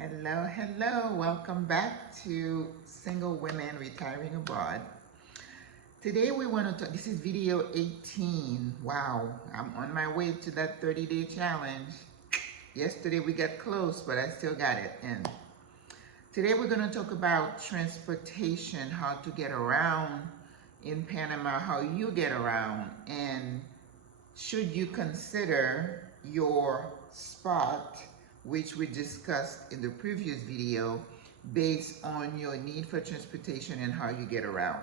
Hello. Welcome back to Single Women Retiring Abroad. Today we want to talk, this is video 18. Wow, I'm on my way to that 30-day challenge. Yesterday we got close, but I still got it in. Today we're going to talk about transportation, how to get around in Panama, how you get around, and should you consider your spot, which we discussed in the previous video, based on your need for transportation and how you get around.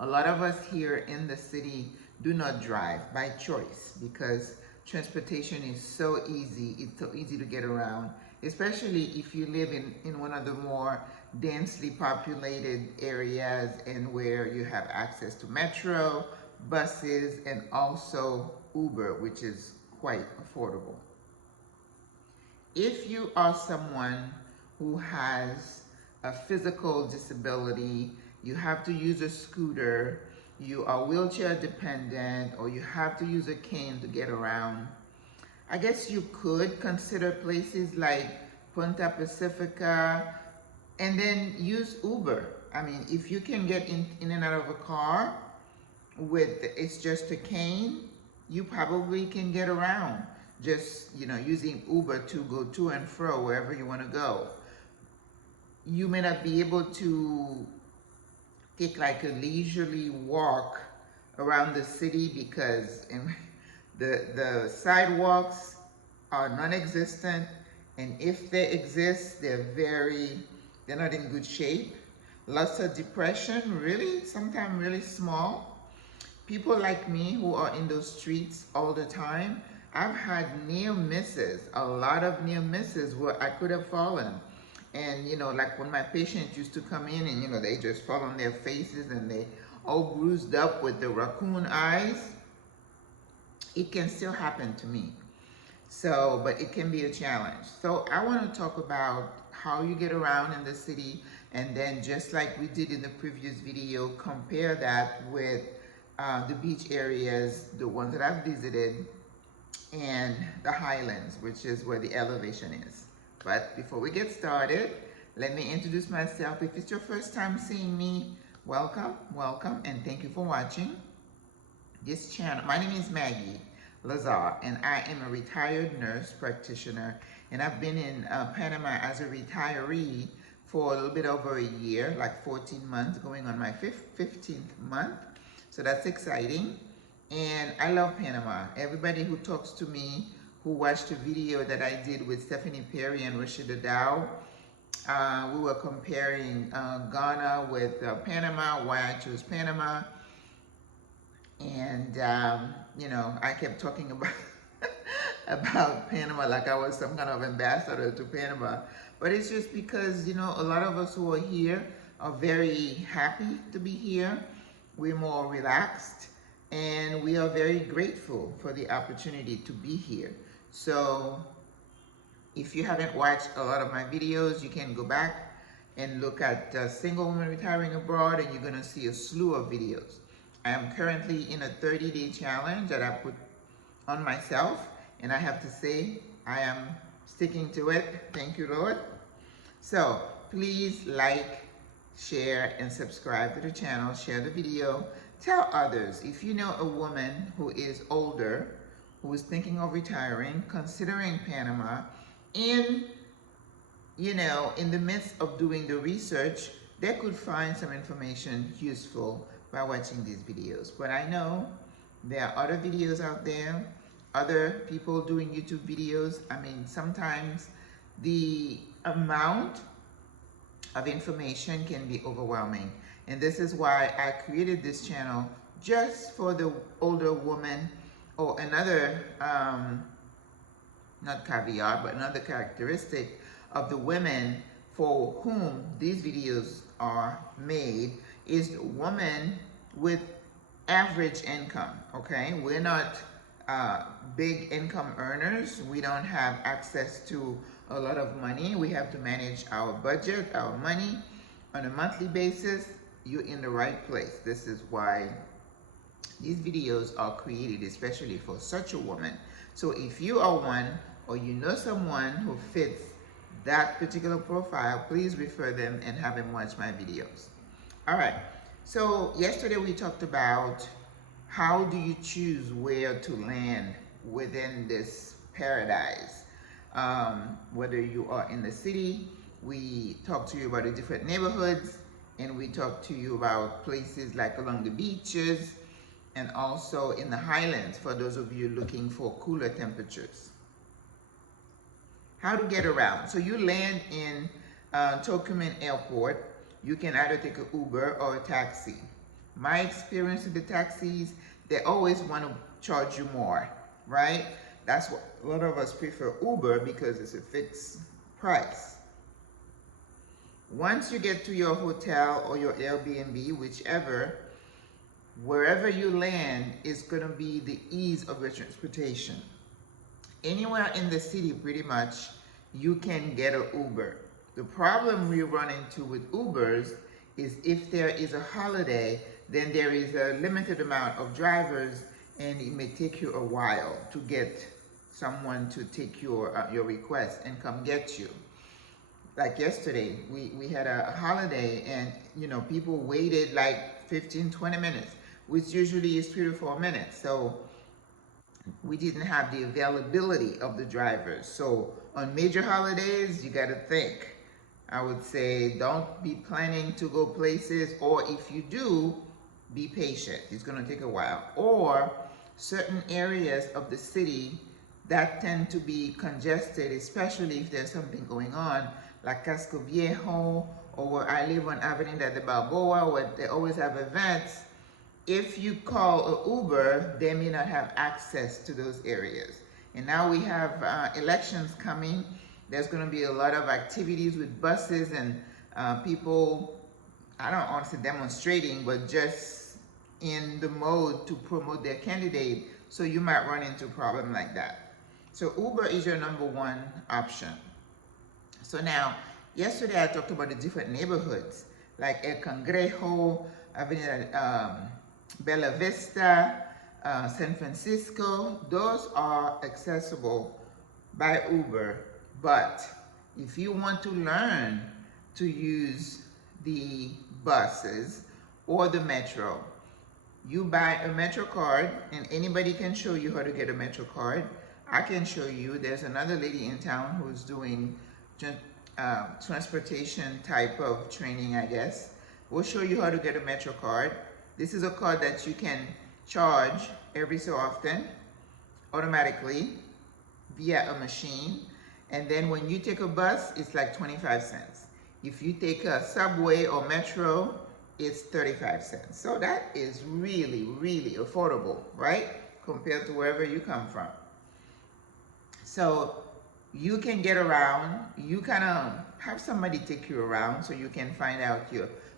A lot of us here in the city do not drive by choice because transportation is so easy. It's so easy to get around, especially if you live in one of the more densely populated areas and where you have access to metro, buses, and also Uber, which is quite affordable. If you are someone who has a physical disability, you have to use a scooter, you are wheelchair dependent, or you have to use a cane to get around, I guess you could consider places like Punta Pacifica and then use Uber. I mean, if you can get in and out of a car with it's just a cane, you probably can get around just using Uber to go to and fro wherever you want to go. You may not be able to take like a leisurely walk around the city because the sidewalks are non-existent, and if they exist, they're not in good shape. Lots of depression, really, sometimes really small. People like me who are in those streets all the time, I've had near misses, a lot of near misses where I could have fallen. And like when my patients used to come in and they just fall on their faces and they all bruised up with the raccoon eyes, it can still happen to me. So, but it can be a challenge. So I want to talk about how you get around in the city, and then just like we did in the previous video, compare that with the beach areas, the ones that I've visited, and the highlands, which is where the elevation is. But before we get started, let me introduce myself. If it's your first time seeing me, welcome, and thank you for watching this channel. My name is Maggie Lazar, and I am a retired nurse practitioner, and I've been in Panama as a retiree for a little bit over a year, like 14 months, going on my 15th month. So that's exciting. And I love Panama. Everybody who talks to me, who watched the video that I did with Stephanie Perry and Rashida Dow, we were comparing Ghana with Panama, why I chose Panama. And, I kept talking about, about Panama like I was some kind of ambassador to Panama. But it's just because, a lot of us who are here are very happy to be here. We're more relaxed. And we are very grateful for the opportunity to be here. So if you haven't watched a lot of my videos, you can go back and look at Single Women Retiring Abroad, and you're going to see a slew of videos. I am currently in a 30-day challenge that I put on myself, and I have to say I am sticking to it. Thank you, Lord. So please like, share, and subscribe to the channel. Share the video. Tell others. If you know a woman who is older, who is thinking of retiring, considering Panama, in the midst of doing the research, they could find some information useful by watching these videos. But I know there are other videos out there, other people doing YouTube videos. I mean, sometimes the amount of information can be overwhelming. And this is why I created this channel, just for the older woman, or another, not caveat, but another characteristic of the women for whom these videos are made is the woman with average income, okay? We're not big income earners. We don't have access to a lot of money. We have to manage our budget, our money on a monthly basis. You're in the right place. This is why these videos are created especially for such a woman. So if you are one, or you know someone who fits that particular profile, please refer them and have them watch my videos. All right, so yesterday we talked about how do you choose where to land within this paradise. Whether you are in the city, we talked to you about the different neighborhoods, and we talked to you about places like along the beaches and also in the highlands for those of you looking for cooler temperatures. How to get around. So you land in Tocumen Airport. You can either take an Uber or a taxi. My experience with the taxis, they always want to charge you more, right? That's what a lot of us prefer Uber, because it's a fixed price. Once you get to your hotel or your Airbnb, whichever, wherever you land is going to be the ease of your transportation. Anywhere in the city, pretty much, you can get an Uber. The problem we run into with Ubers is if there is a holiday, then there is a limited amount of drivers, and it may take you a while to get someone to take your request and come get you. Like yesterday, we had a holiday, and people waited like 15-20 minutes, which usually is 3 to 4 minutes. So we didn't have the availability of the drivers. So on major holidays, you got to think. I would say don't be planning to go places, or if you do, be patient. It's going to take a while. Or certain areas of the city that tend to be congested, especially if there's something going on, like Casco Viejo, or where I live on Avenida de Balboa, where they always have events. If you call an Uber, they may not have access to those areas. And now we have elections coming. There's going to be a lot of activities with buses and people, I don't want to say demonstrating, but just in the mode to promote their candidate. So you might run into a problem like that. So Uber is your #1 option. So now, yesterday I talked about the different neighborhoods, like El Cangrejo, Avenida Bella Vista, San Francisco. Those are accessible by Uber. But if you want to learn to use the buses or the metro, you buy a metro card, and anybody can show you how to get a metro card. I can show you. There's another lady in town who's doing transportation type of training, I guess. We'll show you how to get a metro card. This is a card that you can charge every so often, automatically, via a machine. And then when you take a bus, it's like 25 cents. If you take a subway or metro, it's 35 cents. So that is really, really affordable, right? Compared to wherever you come from. So you can get around. You kind of have somebody take you around so you can find out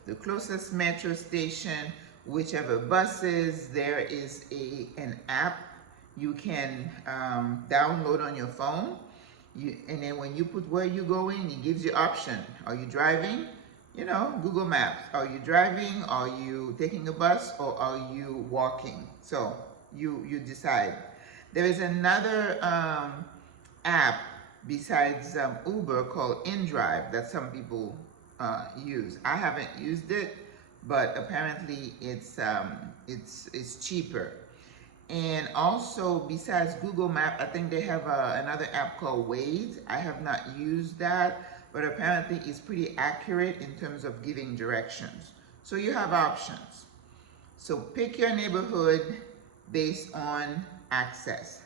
the closest metro station, whichever buses. There is an app you can download on your phone. And then when you put where you're going, it gives you option. Are you driving? Google Maps. Are you driving? Are you taking a bus? Or are you walking? So you decide. There is another app besides Uber called InDrive that some people use. I haven't used it, but apparently it's cheaper. And also, besides Google Maps, I think they have another app called Waze. I have not used that, but apparently it's pretty accurate in terms of giving directions. So you have options. So pick your neighborhood based on access.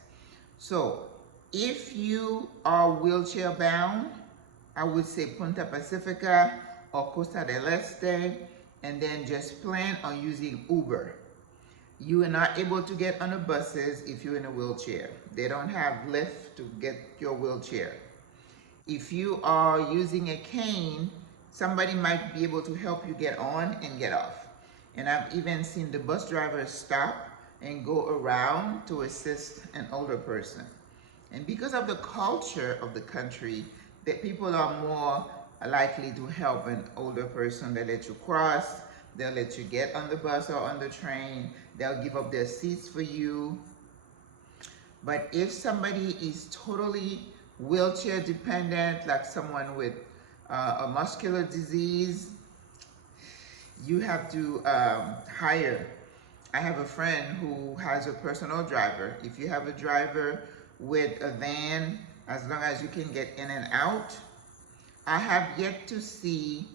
So if you are wheelchair bound, I would say Punta Pacifica or Costa del Este, and then just plan on using Uber. You are not able to get on the buses if you're in a wheelchair. They don't have lift to get your wheelchair. If you are using a cane, somebody might be able to help you get on and get off. And I've even seen the bus drivers stop and go around to assist an older person. And because of the culture of the country, that people are more likely to help an older person. They let you cross, they'll let you get on the bus or on the train, they'll give up their seats for you. But if somebody is totally wheelchair dependent, like someone with a muscular disease, you have to hire. I have a friend who has a personal driver. If you have a driver with a van, as long as you can get in and out. I have yet to see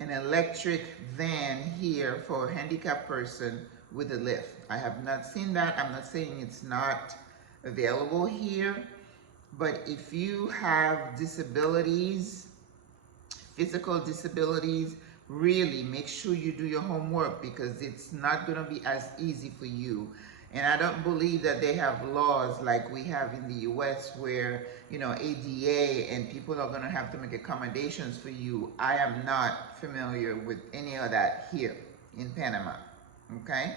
an electric van here for a handicapped person with a lift. I have not seen that. I'm not saying it's not available here, but if you have disabilities, physical disabilities, really make sure you do your homework, because it's not going to be as easy for you. And I don't believe that they have laws like we have in the US where, you know, ADA and people are going to have to make accommodations for you. I am not familiar with any of that here in Panama. Okay?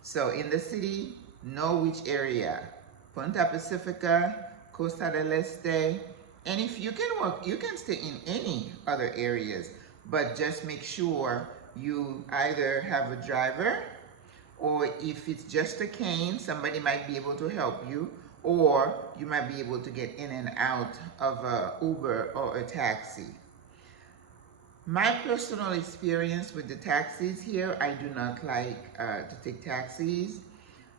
So in the city, know which area. Punta Pacifica, Costa del Este. And if you can work, you can stay in any other areas. But just make sure you either have a driver, or if it's just a cane, somebody might be able to help you, or you might be able to get in and out of a Uber or a taxi. My personal experience with the taxis here, I do not like to take taxis.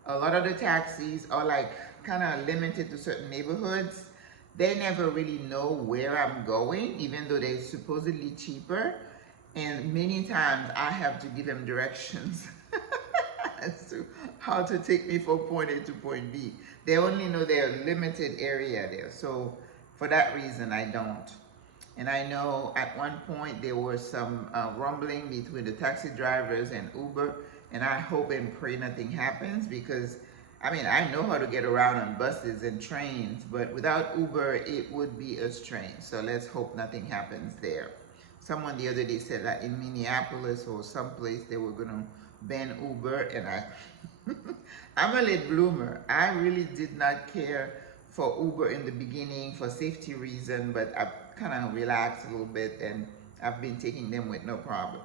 A lot of the taxis are like kind of limited to certain neighborhoods. They never really know where I'm going, even though they're supposedly cheaper. And many times I have to give them directions as to how to take me from point A to point B. They only know their limited area there. So for that reason, I don't. And I know at one point there was some rumbling between the taxi drivers and Uber. And I hope and pray nothing happens, because I mean, I know how to get around on buses and trains, but without Uber, it would be a strain. So let's hope nothing happens there. Someone the other day said that in Minneapolis or someplace they were gonna ban Uber, and I'm a late bloomer. I really did not care for Uber in the beginning for safety reasons, but I've kind of relaxed a little bit and I've been taking them with no problem.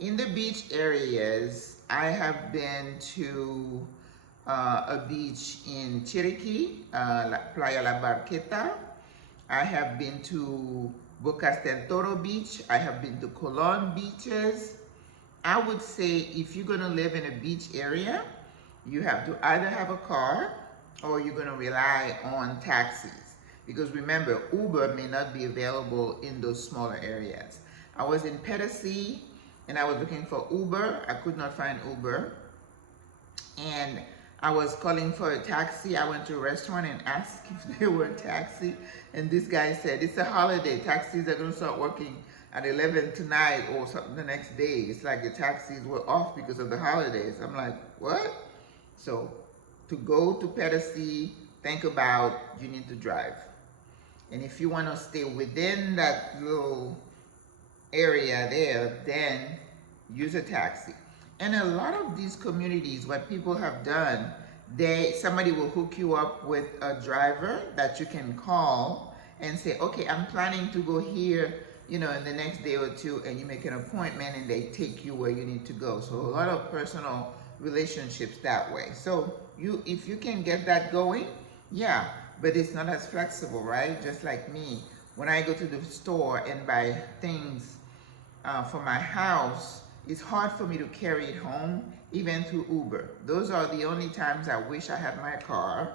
In the beach areas, I have been to a beach in Chiriquí, Playa La Barqueta. I have been to Bocas del Toro Beach. I have been to Colon beaches. I would say if you're gonna live in a beach area, you have to either have a car or you're gonna rely on taxis. Because remember, Uber may not be available in those smaller areas. I was in Pedasea and I was looking for Uber. I could not find Uber. And I was calling for a taxi. I went to a restaurant and asked if there were a taxi. And this guy said, it's a holiday. Taxis are gonna start working at 11 tonight or something the next day. It's like the taxis were off because of the holidays. I'm like, what? So to go to Pedasea, think about you need to drive. And if you wanna stay within that little area there, then use a taxi. And a lot of these communities, what people have done, somebody will hook you up with a driver that you can call and say, okay, I'm planning to go here, you know, in the next day or two, and you make an appointment and they take you where you need to go. So a lot of personal relationships that way. So if you can get that going, yeah, but it's not as flexible, right? Just like me, when I go to the store and buy things for my house, it's hard for me to carry it home, even through Uber. Those are the only times I wish I had my car.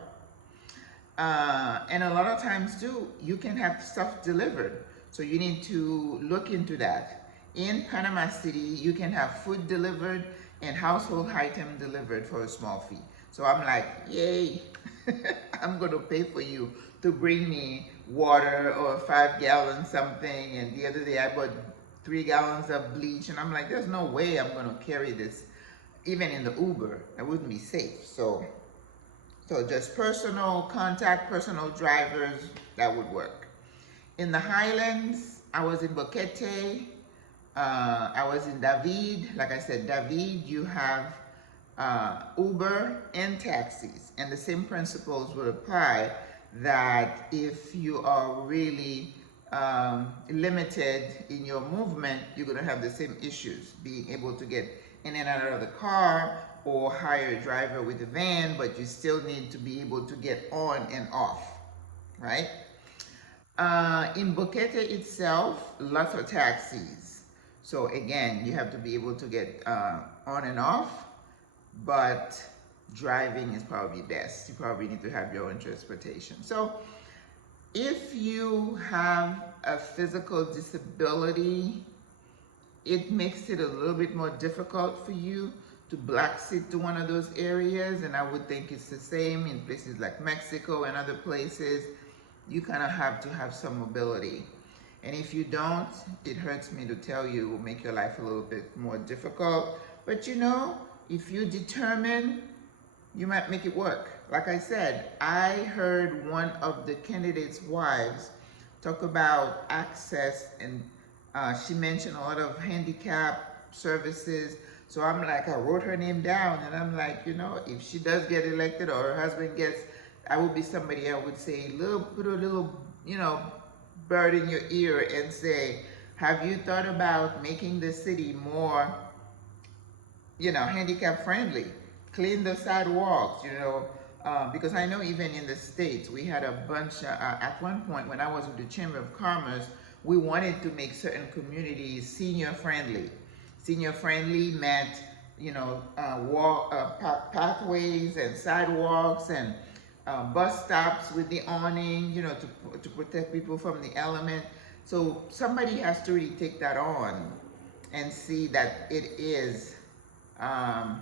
And a lot of times too, you can have stuff delivered. So you need to look into that. In Panama City, you can have food delivered and household item delivered for a small fee. So I'm like, yay, I'm gonna pay for you to bring me water or 5 gallons something. And the other day I bought 3 gallons of bleach, and I'm like, there's no way I'm gonna carry this, even in the Uber. It wouldn't be safe. So just personal contact, personal drivers, that would work. In the highlands, I was in Boquete, I was in David. Like I said, David, you have Uber and taxis, and the same principles would apply, that if you are really limited in your movement, you're going to have the same issues, being able to get in and out of the car or hire a driver with a van, but you still need to be able to get on and off, right? In Boquete itself, lots of taxis. So again, you have to be able to get on and off, but driving is probably best. You probably need to have your own transportation. So if you have a physical disability, it makes it a little bit more difficult for you to black sit to one of those areas, and I would think it's the same in places like Mexico and other places. You kind of have to have some mobility. And if you don't, it hurts me to tell you, it will make your life a little bit more difficult. But you know, if you determine, you might make it work. Like I said, I heard one of the candidates' wives talk about access, and she mentioned a lot of handicap services. So I'm like, I wrote her name down, and I'm like, you know, if she does get elected or her husband gets, I would be somebody I would say, put a little, you know, bird in your ear and say, have you thought about making the city more, you know, handicap friendly? Clean the sidewalks, you know, because I know even in the States, we had a bunch, at one point when I was with the Chamber of Commerce, we wanted to make certain communities senior friendly. Senior friendly meant, you know, pathways and sidewalks and bus stops with the awning, you know, to protect people from the element. So somebody has to really take that on and see that it is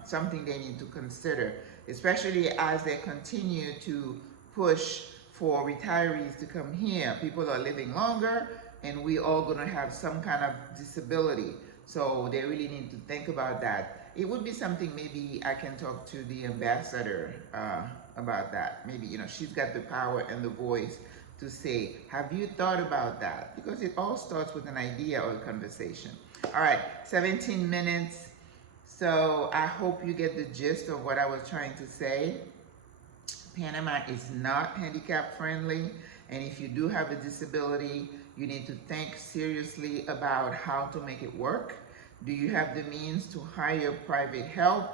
something they need to consider, especially as they continue to push for retirees to come here. People are living longer, and we all gonna have some kind of disability. So they really need to think about that. It would be something maybe I can talk to the ambassador about that. Maybe, you know, she's got the power and the voice to say, have you thought about that? Because it all starts with an idea or a conversation. All right, 17 minutes. So I hope you get the gist of what I was trying to say. Panama is not handicap friendly, and if you do have a disability, you need to think seriously about how to make it work. Do you have the means to hire private help,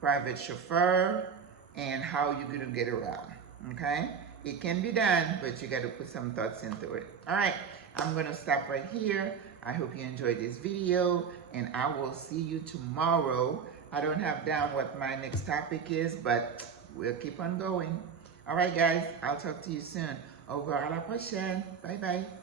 private chauffeur, and how you're gonna get around, okay? It can be done, but you gotta put some thoughts into it. All right, I'm gonna stop right here. I hope you enjoyed this video, and I will see you tomorrow. I don't have down what my next topic is, but we'll keep on going. All right, guys, I'll talk to you soon. Au revoir, à la prochaine. Bye-bye.